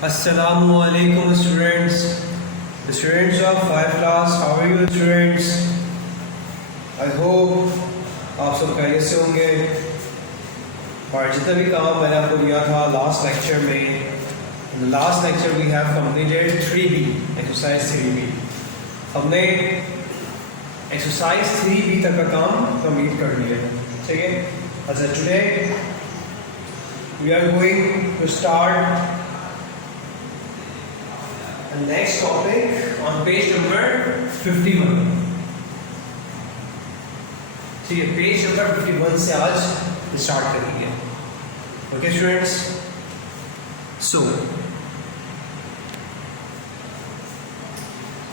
Assalamu alaikum students. The students of 5th class, how are you students? I hope आप सब खैरियत से होंगे। और जितना भी काम मैंने आपको दिया था लास्ट लेक्चर में, in the last lecture we have completed 3B, exercise 3B. हमने exercise 3B तक का काम कंप्लीट कर लिया है, ठीक है? अच्छा, today we are going to start the next topic on page number 51. ठीक है, पेज नंबर 51 से आज स्टार्ट करेंगे। Okay students, so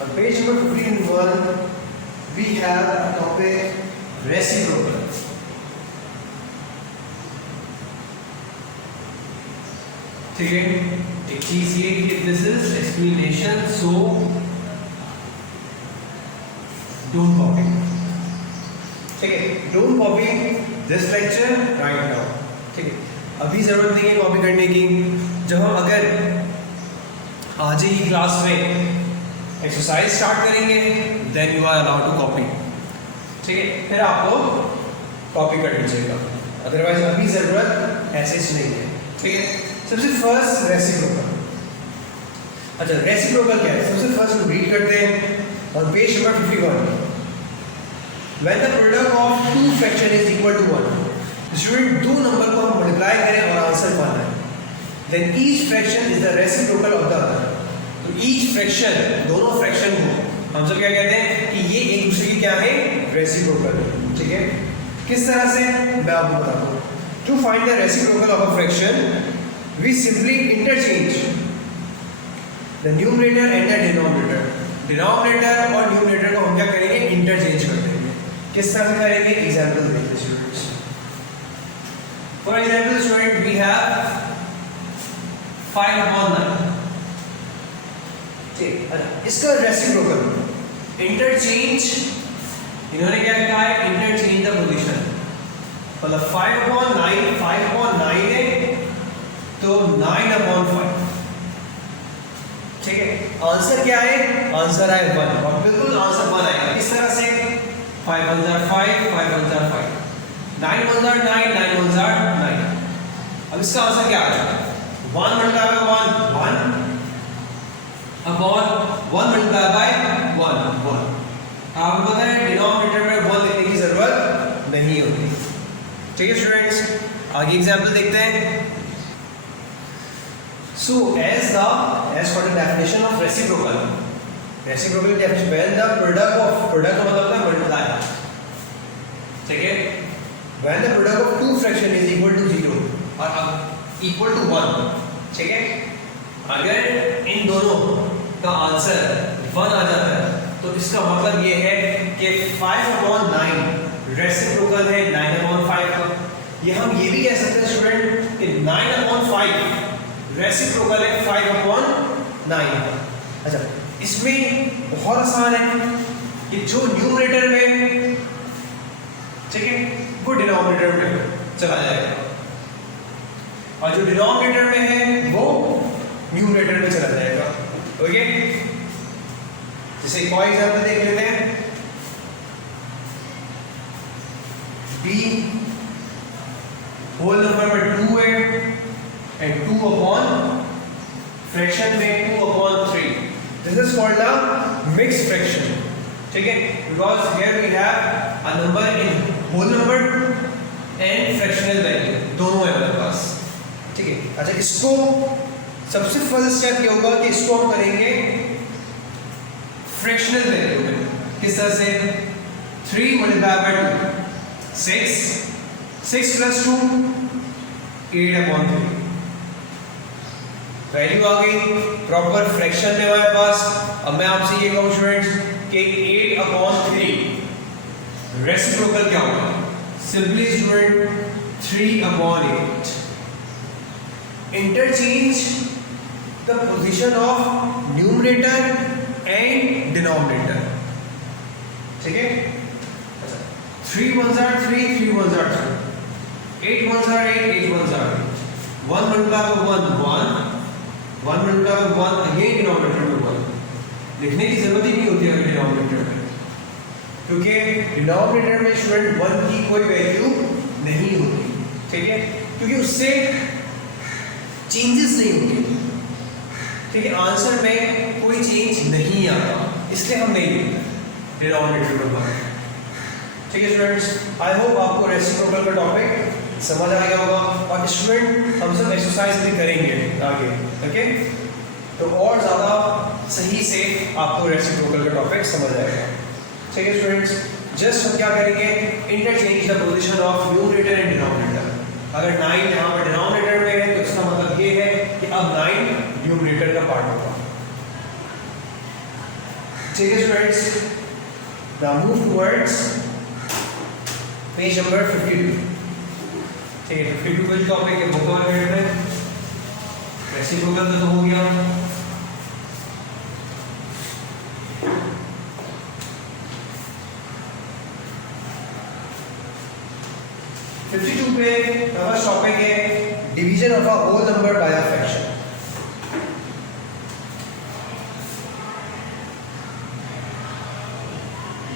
on page number 51 we have a topic reciprocal. ठीक है, एक चीज ये कि this is explanation, so don't copy. ठीक है, don't copy this lecture right now. ठीक है, अभी जरूरत नहीं है कॉपी करने की। जब हम अगर आज ही क्लास में एक्सरसाइज स्टार्ट करेंगे then you are allowed to copy. ठीक है, फिर आपको कॉपी कर लीजिएगा, अदरवाइज अभी जरूरत ऐसे नहीं है। ठीक है, सबसे फर्स्ट रेसिप्रोकल। अच्छा, रेसिप्रोकल क्या है? सबसे फर्स्ट रीड करते हैं और page number 51। When the product of two fraction is equal to 1, student दो नंबर को हम मल्टीप्लाई करें और आंसर पाना है, then each fraction is the reciprocal of the other. तो each fraction, दोनों फ्रैक्शन को हम सब क्या कहते हैं कि ये एक दूसरे की क्या है? रेसिप्रोकल। ठीक है, किस तरह से मैं आपको बताता हूँ। To find the reciprocal of a fraction, we simply interchange the numerator and the denominator. Denominator और न्यूमरेटर को हम क्या करेंगे? इंटरचेंज कर देंगे। किस तरह से करेंगे? एग्जांपल देखते students. For example student, we have 5/9। ठीक, अच्छा, इसका रेसिप्रोकल इंटरचेंज, इन्होंने क्या कहा है? Interchange the position. मतलब 5/9 है तो 9/5। ठीक है, आंसर क्या है? आंसर है 1, और बिल्कुल आंसर 1 आएगा। किस तरह से? 5 1 5, 5 1 5, 9 1 9, 9 1 9। अब इसका आंसर क्या आएगा? 1 multiply by 1 1 upon 1 multiply by 1 1। आपको पता है डिनोमिनेटर में 1 लिखने की जरूरत नहीं होती। ठीक है स्टूडेंट्स, आगे एग्जांपल देखते हैं। So as for the definition of reciprocal definition, when the product मतलब है multiply। ठीक है, when the product of two fraction is equal to 0 और equal to 1। ठीक है, अगर इन दोनों का आंसर 1 आ जाता है तो इसका मतलब ये है कि 5/9 रेसिप्रोकल है 9/5 का। ये हम ये भी कह सकते हैं स्टूडेंट कि 9/5 रेसिप्रोकल है 5/9। अच्छा, इसमें बहुत आसान है कि जो न्यूमरेटर में, ठीक है, वो डिनोमिनेटर में चला जाएगा, और जो डिनोमिनेटर में है वो न्यूमरेटर में चला जाएगा। ओके, जैसे एक और एग्जांपल देख लेते हैं। b होल नंबर में 2 है and 2/, फ्रैक्शन में 2/3। This is called a mixed fraction. ठीक है, because here we have a number in whole number and fractional value, दोनों है हमारे पास। ठीक है, अच्छा, इसको सबसे फर्स्ट स्टेप ये होगा कि इसको हम करेंगे फ्रैक्शनल वैल्यू में। किस तरह से? 3 मल्टीप्लाई बाय 2 6, 6 + 2 8/3। वैल्यू आ गई प्रॉपर फ्रैक्शन में हमारे पास। अब मैं आपसे ये कहूँ स्टूडेंट्स कि 8/3 रेसिप्रोकल क्या होगा? Simply student 3/8। Interchange the position of numerator and denominator. ठीक है, अच्छा, 3 1 3, 3 1 3, 8 1 8, 8 1 8। 1 multiplied by 1 1, 1 multiplied बराबर 1, अगेन डिनोमिनेटर में 1 लिखने की जरूरत ही नहीं होती अगर डिनोमिनेटर में, क्योंकि डिनोमिनेटर में स्टूडेंट 1 की कोई वैल्यू नहीं होती, ठीक है, क्योंकि उससे चेंजेस नहीं होती, ठीक है, आंसर में कोई चेंज नहीं आता, इसलिए हम नहीं लिखते डिनोमिनेटर में 1, ठीक है स्टूडेंट्स। आई होप आपको रेसिप्रोकल का टॉपिक समझ आ गया होगा, और स्टूडेंट हम सब एक्सरसाइज भी करेंगे आगे, ओके, तो और ज़्यादा सही से आपको रेसिप्रोकल का टॉपिक समझ आएगा, ठीक है स्टूडेंट्स। जस्ट हम क्या करेंगे, interchange the position of numerator and denominator. अगर 9 यहाँ पर डिनोमिनेटर में है तो इसका मतलब ये है कि अब 9 न्यूमरेटर का पार्ट होगा, ठीक है students. Now move towards page number 52, ठीक है, 52 पेज टॉपिक है बुक और हेड में रेसिप्रोकल तो हो गया। पे फर्स्ट टॉपिक है division of a whole number by a fraction.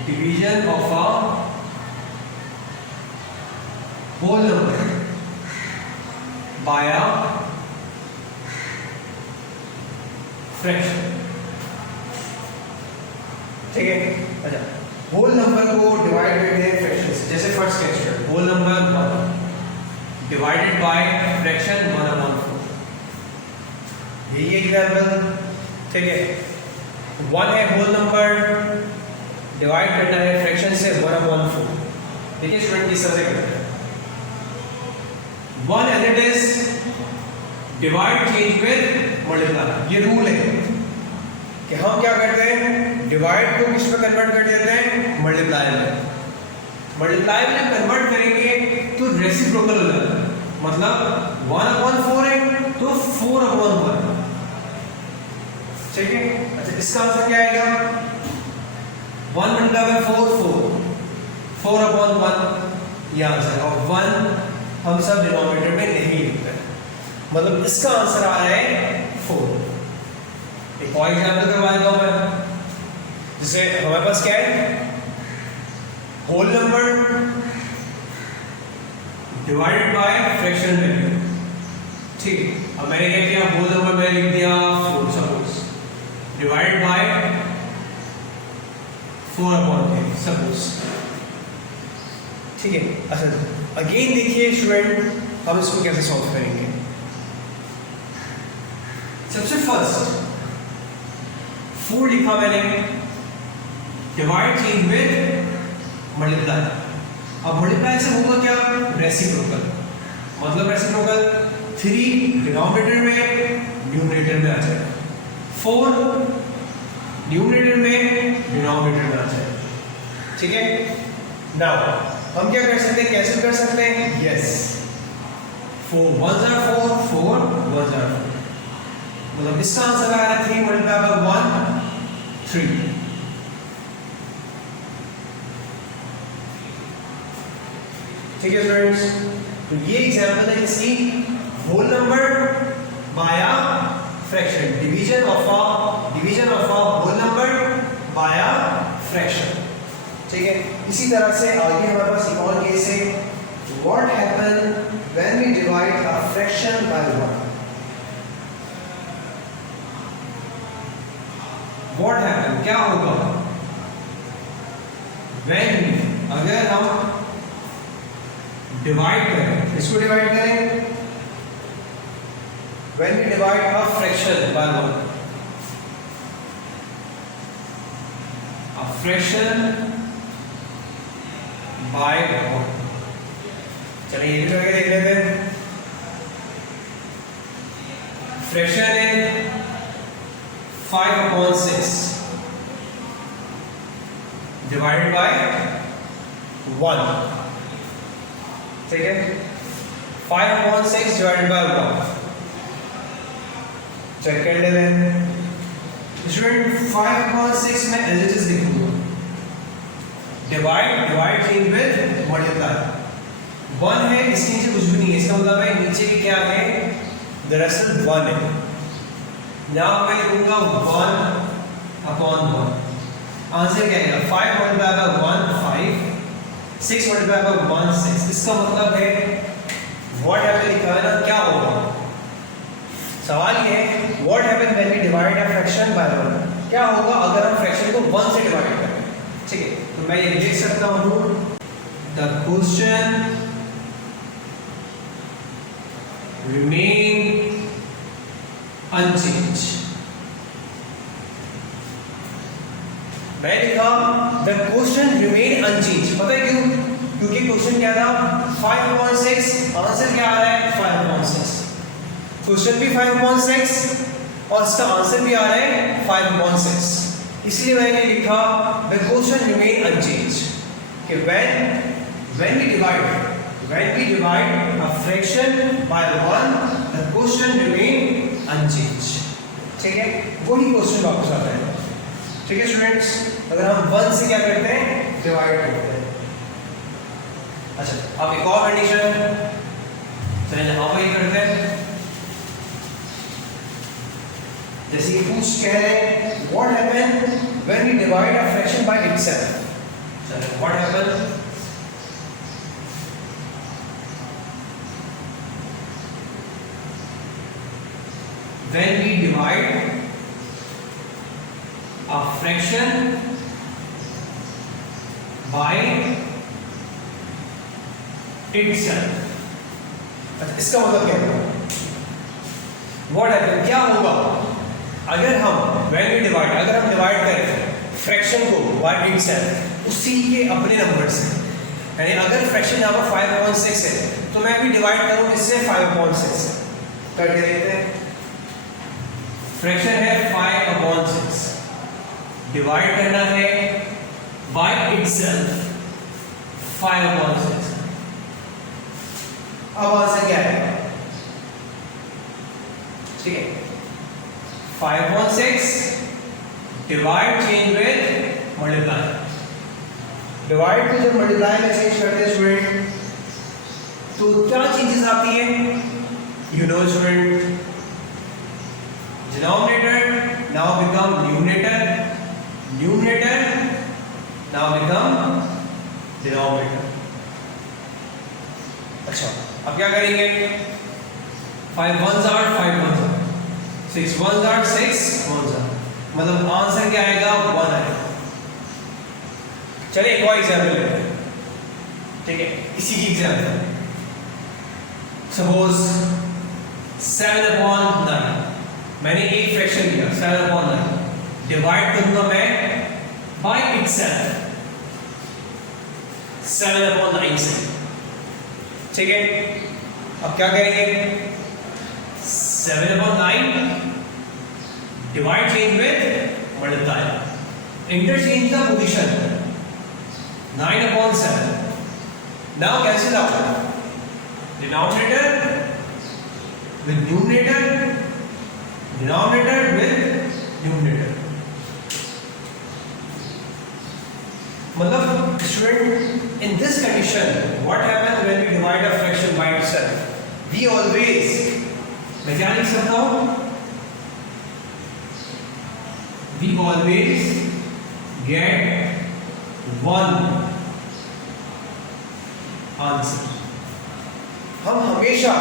Division of a whole number by a fraction, ठीक है। अच्छा, होल नंबर को डिवाइड करते हैं फ्रैक्शंस, जैसे first question whole number 1 divided by fraction 1/4, यही एग्जाम्पल, ठीक है। 1 है होल नंबर, डिवाइड करना है फ्रैक्शन से 1/4, देखिए स्टूडेंट किस तरह से करते हैं। 1 as it is, divide change with multiply, ये रूल है कि हम क्या करते हैं, डिवाइड को किस में कन्वर्ट कर देते हैं, मल्टीप्लाई में। मल्टीप्लाई में कन्वर्ट करेंगे तो रेसिप्रोकल हो जाता है, मतलब 1/4 है तो 4/1, ठीक है। अच्छा, इसका आंसर क्या आएगा, 1 मल्टीप्लाई बाय 4 4/1 ये आंसर, और 1 हम सब डिनोमिनेटर में नहीं लिखते, मतलब इसका आंसर आ रहा है 4। एक और एग्जाम्पल करवा देता हूं मैं, जैसे हमारे पास क्या है, whole number divided by fraction value, ठीक है। अब मैंने क्या किया, होल नंबर मैंने लिख दिया 4 सपोज, डिवाइडेड बाय 4/10 सपोज, ठीक है। अच्छा, अगेन देखिए स्टूडेंट, हम इसको कैसे सॉल्व करेंगे। सबसे फर्स्ट 4 लिखा मैंने, डिवाइड चेंज विद मल्टीप्लाई, अब मल्टीप्लाई से होगा क्या, रेसिप्रोकल, मतलब रेसिप्रोकल 3 डिनोमिनेटर में न्यूमरेटर में आ जाएगा, 4 न्यूमरेटर में डिनोमिनेटर में आ जाएगा, ठीक है। नाउ हम क्या कर सकते हैं, कैंसिल कर सकते हैं, yes, 4 1s are 4, 4 1s are 4, मतलब इसका आंसर आ रहा है 3 मल्टीप्लाई बाय 1 3, ठीक है स्टूडेंट्स। तो ये एग्जांपल है किसी whole number by a fraction, division of a whole number by a fraction, ठीक है। इसी तरह से आगे हमारे पास एक और केस है, what happen when we divide a fraction by 1। What happen, क्या होगा, व्हेन, अगर हम डिवाइड करें, इसको डिवाइड करें, when we divide a fraction by 1, a fraction by 1, चलिए ये भी करके देख लेते हैं। फ्रैक्शन है 5/6 डिवाइडेड बाय 1, ठीक है। 5/6 डिवाइडेड बाय 1, चेक कर लेते हैं स्टूडेंट। 5/6 में एज इट इज लिखूंगा, डिवाइड चेंज विद मल्टीप्लाई, 1 है, इसके नीचे कुछ भी नहीं है, इसका मतलब है नीचे की क्या है, दरअसल 1 है, यहाँ मैं लिखूंगा 1/1। आंसर क्या आएगा? 5 मल्टीप्लाई बाय 1 5, 6 मल्टीप्लाई बाय 1 6। इसका मतलब है व्हाट हैपन लिखा है ना, क्या होगा? सवाल ये है what happen when we divide a fraction by 1। क्या होगा अगर हम फ्रैक्शन को 1 से डिवाइड करें? ठीक है, तो मैं ये लिख सकता हूँ द क्वेश्चन रिमेन अनचेंज। मैं लिखा द क्वेश्चन रिमेन अनचेंज। पता है क्यों? क्योंकि क्वेश्चन क्या था? 5/6। आंसर क्या आ रहा है? 5/6। क्वेश्चन भी 5/6 और इसका आंसर भी आ रहा है 5/6। इसलिए मैंने लिखा द क्वेश्चन रिमेन अनचेंज कि when we divide a fraction by 1 the question remain unchanged। ठीक है, वही क्वेश्चन वापस आता है। ठीक है स्टूडेंट्स, अगर हम 1 से क्या करते हैं? डिवाइड करते हैं। अच्छा, अब एक और कंडीशन चलिए यहाँ पर ही करते हैं। जैसे कि पूछ कह रहे हैं what happen when we divide a fraction by itself. चलिए what happen when we divide a fraction by itself। इसका मतलब क्या है? What happen? क्या होगा अगर हम when we divide, अगर हम डिवाइड करें फ्रैक्शन को by itself, उसी के अपने नंबर से। यानी अगर फ्रैक्शन यहाँ पर 5/6 है तो मैं भी डिवाइड करूँ इससे 5/6 से। करके देखते हैं। फ्रैक्शन है 5/6, डिवाइड करना है बाय इटसेल्फ 5/6। अब आंसर क्या है? ठीक है, 5/6 divide change with multiply. Divide को जब मल्टीप्लाई में चेंज करते हैं स्टूडेंट तो क्या चेंजेस आती है? You know student, denominator now become numerator, numerator now become denominator। अच्छा, अब क्या करेंगे? 5 1s are 5 1s are 6 1s are 6 1s are, मतलब आंसर क्या आएगा? 1 आएगा। चलिए एक और एग्जाम्पल लेते हैं। ठीक है, इसी की एग्जाम्पल सपोज 7/9। मैंने एक फ्रैक्शन लिया 7/9, डिवाइड करूंगा मैं बाय इटसेल्फ 7/9 से। ठीक है, अब क्या करेंगे? 7/9 divide change with multiply, interchange the position 9/7। Now cancel out denominator with numerator, denominator with numerator। मतलब student in this condition what happens when we divide a fraction by itself? We always, मैं क्या लिख सकता हूँ? We always get one answer। हम हमेशा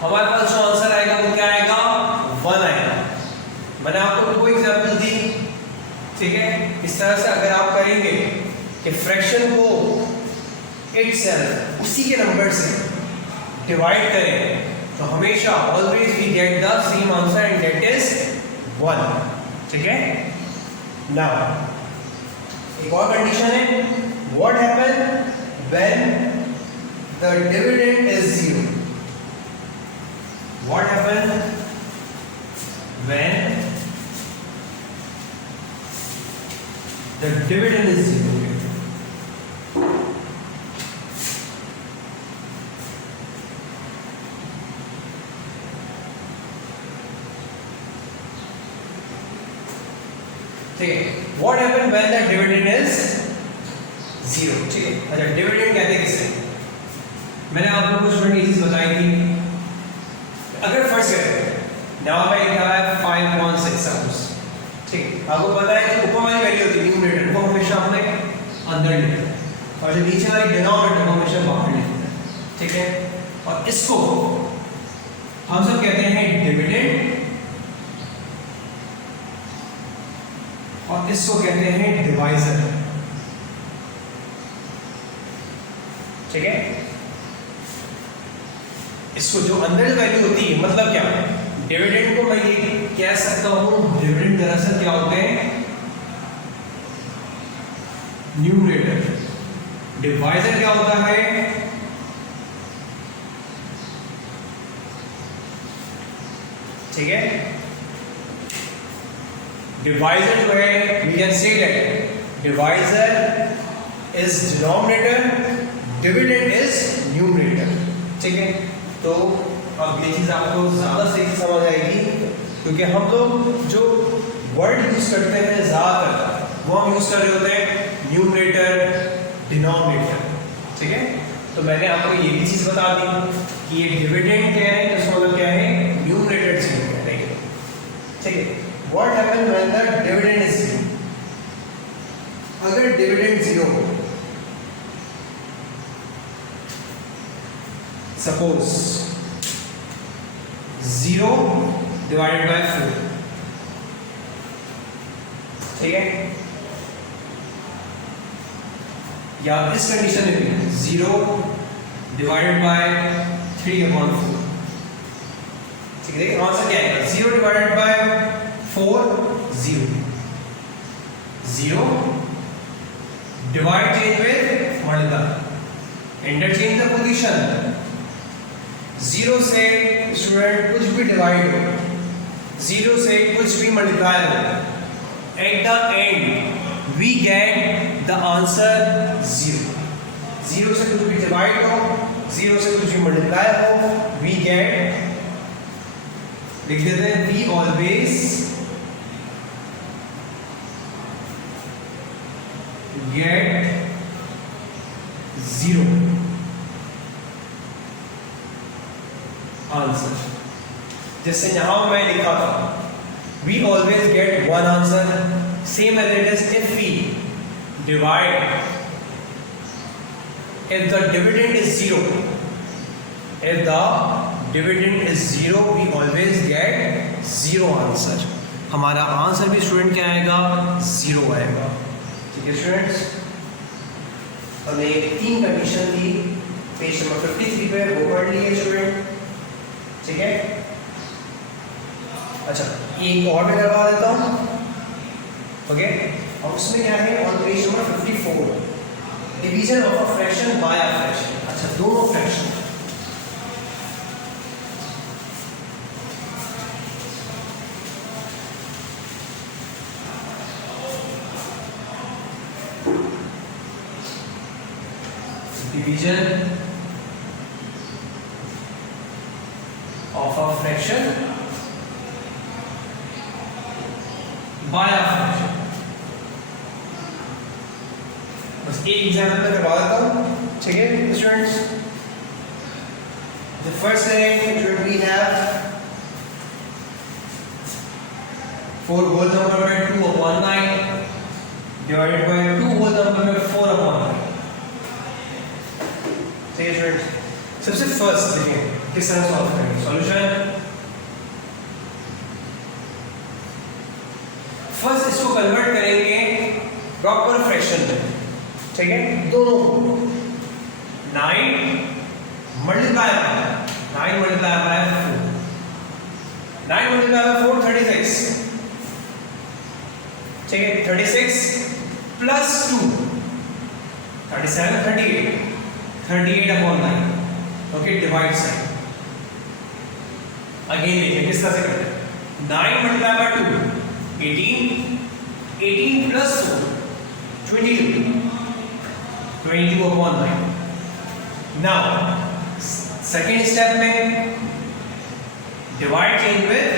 हमारे पास जो आंसर आएगा वो क्या आएगा? 1 आएगा। मैंने आपको दो एग्जाम्पल दी। ठीक है, इस तरह से अगर आप करेंगे कि फ्रैक्शन को इटसेल्फ उसी के नंबर से डिवाइड करें तो हमेशा always we get the same answer and that is 1। ठीक है, नाउ एक और कंडीशन है what happen when the dividend is 0। What happens when the dividend is 0? ठीक है, what happens when the dividend is 0? ठीक है, अच्छा डिविडेंड कहते हैं किसे? मैंने आपको कुछ चीज बताई थी। अगर फर्स्ट करें यहाँ पे लिखा है 5.6 सपोज, ठीक। आपको पता है कि ऊपर वाली वैल्यू होती है न्यूमरेटर वो हमेशा हमने अंदर लिखा है और जो नीचे वाली डिनोमिनेटर वो हमेशा बाहर लिखा है, ठीक है। और इसको हम सब कहते हैं डिविडेंड और इसको कहते हैं डिवाइजर, ठीक है। इसको जो अंदर वैल्यू होती है मतलब क्या, डिविडेंड को मैं ये कह सकता हूं, डिविडेंड दरअसल क्या होते हैं, न्यूमरेटर। डिवाइजर क्या होता है, ठीक है। डिवाइजर जो है we can say that divisor is denominator, dividend is numerator, ठीक है। तो अब ये चीज आपको ज्यादा सही समझ आएगी क्योंकि हम लोग जो वर्ड यूज करते हैं ज्यादातर वो हम यूज कर रहे होते हैं न्यूमरेटर, डिनोमिनेटर, ठीक है। तो मैंने आपको ये भी चीज बता दी कि ये डिविडेंड क्या है, तो इसका मतलब क्या है, न्यूमरेटर जीरो कहते हैं, ठीक है। What happens when the dividend is zero? अगर डिविडेंड जीरो हो, सपोज 0 डिवाइडेड बाय 4, ठीक है, या इस कंडीशन में भी 0 डिवाइडेड बाय 3/4, ठीक है। आंसर क्या आएगा, 0 divided by 4 0, 0 divide change with multiply, interchange the position, 0 से स्टूडेंट कुछ भी डिवाइड हो, 0 से कुछ भी मल्टीप्लाई हो, at the end we get the answer 0। 0 से कुछ भी डिवाइड हो, 0 से कुछ भी मल्टीप्लाई हो, वी गेट, लिख देते हैं, वी ऑलवेज गेट 0 आंसर। जैसे यहां मैं लिखा था we always get 1 answer, same as it is if we divide, if the dividend is 0, if the dividend is 0 we always get 0 answer. हमारा आंसर भी स्टूडेंट क्या आएगा, 0 आएगा, ठीक है स्टूडेंट्स। हमने 3 कंडीशन दी पेज नंबर 53 पे, वो पढ़ लिए स्टूडेंट, ठीक है। अच्छा एक और मैं करवा देता हूँ, ओके। और उसमें क्या है, on page number 54, division of a fraction bye a fraction. अच्छा दोनों fraction, division of a fraction bye a fraction. बस एक एग्जांपल में करवा देता हूं, ठीक है स्टूडेंट्स। द फर्स्ट है वी हैव 4 होल नंबर में 2/9 डिवाइडेड बाय 2 होल नंबर में 4/9, ठीक है स्टूडेंट्स। सबसे फर्स्ट देखिए किस तरह सॉल्व करेंगे, सॉल्यूशन फर्स्ट इसको कन्वर्ट करेंगे प्रॉपर फ्रैक्शन में, ठीक है। दोनों 9 मल्टीप्लाई बाय 4, 9 मल्टीप्लाई बाय 4 36, ठीक है। 36 plus 2 37 38/9, okay, divide sign. Again देखिए किस तरह से करते हैं, 9 multiply by 2 18 plus 4 22/9। Now second step में divide change with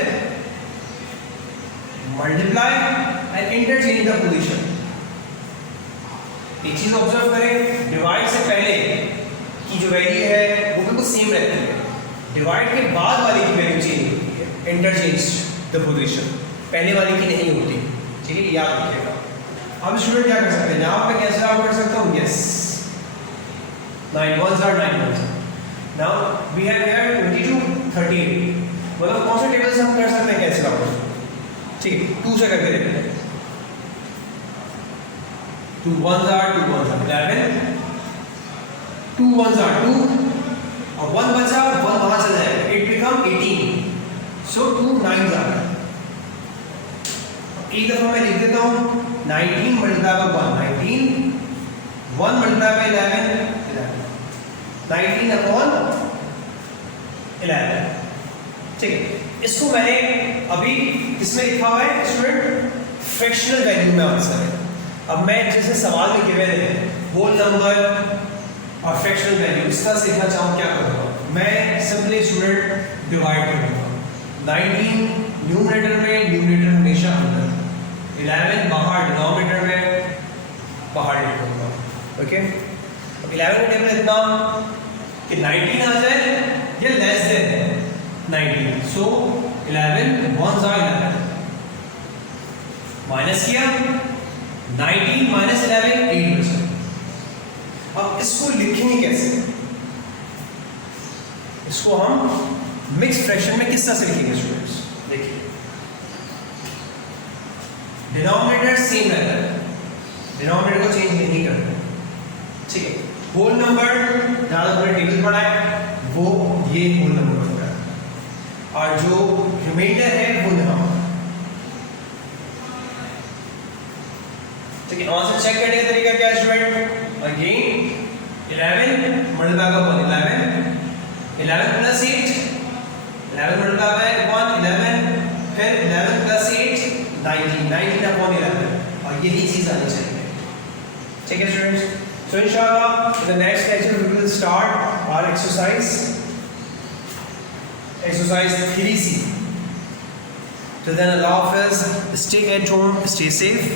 multiply and interchange the position. एक चीज ऑब्जर्व करें, डिवाइड से पहले की जो वैल्यू है वो बिल्कुल सेम रहती है, डिवाइड के बाद वाली की वैल्यू चेंज होती है। इंटरचेंज द पोजीशन, पहले वाली की नहीं होती, ठीक है, याद रखिएगा। अब स्टूडेंट क्या कर सकते हैं, यहाँ पे कैंसिल आउट कर सकता हूँ, yes 9 1s are 9 1s। Now we have here 22 38, मतलब कौन से टेबल से हम कर सकते हैं कैंसिल आउट, ठीक है, 2 से करके देखते हैं। 2 1s are 11, 2 1s are 2 और 1 बचा, 1 वहां चला जाएगा, it become 18, so 2 9s are। एक दफा मैं लिख देता हूँ 19 multiply by 1 19, 1 multiply by 11 19 upon 11, ठीक है। इसको मैंने अभी इसमें लिखा हुआ है स्टूडेंट फ्रैक्शनल वैल्यू में आंसर है। अब मैं जैसे सवाल में गिवन है होल नंबर और फ्रैक्शनल वैल्यू, इसका सीखना चाहूँ क्या करूँगा, मैं सिंपली स्टूडेंट डिवाइड कर दूँगा। 19 न्यूमरेटर में, न्यूमरेटर हमेशा अंदर, 11 बाहर, डिनोमिनेटर में बाहर लिख दूँगा, ओके। अब 11 का टेबल इतना कि 19 आ जाए या less than 19, so 11 1s are 11, minus किया 19 माइनस 11 8 बचा। अब इसको लिखेंगे कैसे, इसको हम मिक्स फ्रैक्शन में किस तरह से लिखेंगे स्टूडेंट्स, देखिए डिनोमिनेटर सेम रहता है, डिनोमिनेटर को चेंज नहीं करते, ठीक है। होल नंबर ज़्यादा बड़ा टेबल पड़ा है वो ये होल नंबर होता है, और जो रिमाइंडर है वो डिनोमिनेटर, ठीक है। वहां से चेक करने का तरीका क्या है student, again 11 multiply by 11 plus 8, 11 multiply by 1 11, फिर 11 प्लस 8 19 अपॉन 11, और यही चीज आनी चाहिए, ठीक है students. So inshallah in the next lecture we will start our exercise 3C. Till then, Allah Hafiz, stay at home, stay safe.